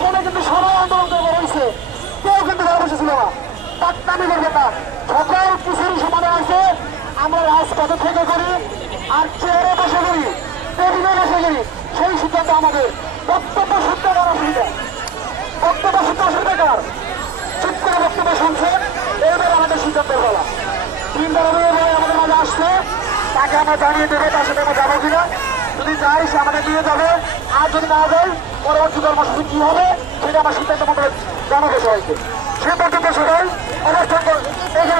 এখানে কিন্তু সবাই আন্দোলন করে রয়েছে, কেউ কিন্তু ঘরে বসেছিল না, পাটনামি করবে না, সকল কিছুরই সমাধান আছে। আমরা রাজপথে থেকে করি আর চেয়ারে বসে করি, টেবিলে বসে করি, সেই সিদ্ধান্ত আমাদের। বক্তব্য শুনতে কার অসুবিধা, বক্তব্য শুনতে অসুবিধা কার? চুপ করে বক্তব্য শুনছে, এবার আমাদের সিদ্ধান্তের বেলা। 3 রবিবার আমাদের মাঝে আসছে, তাকে আমরা জানিয়ে দেবো তার সাথে আমরা যাবো কিনা। যদি যাই সে আমাদের নিয়ে যাবে, আর যদি না যাই পরবর্তী কর্মসূচি কি হবে সেটা আমার সিদ্ধান্ত মতো জানাবো সবাইকে। সে পর্যন্ত সবাই অবস্থান এখানে